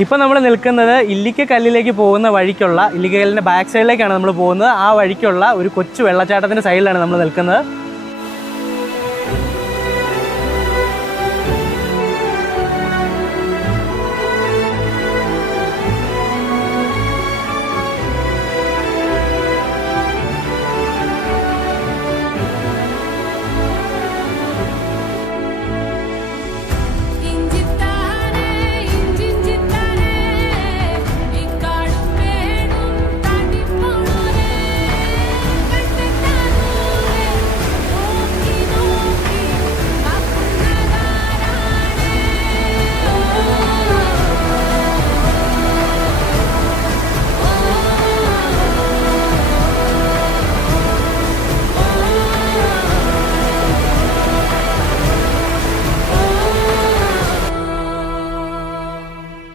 ഇപ്പം നമ്മൾ നിൽക്കുന്നത് ഇല്ലിക്കക്കല്ലിലേക്ക് പോകുന്ന വഴിക്കുള്ള ഇല്ലിക്കക്കല്ലിന്റെ ബാക്ക് സൈഡിലേക്കാണ് നമ്മൾ പോകുന്നത്. ആ വഴിക്കുള്ള ഒരു കൊച്ചു വെള്ളച്ചാട്ടത്തിന്റെ സൈഡിലാണ് നമ്മൾ നിൽക്കുന്നത്.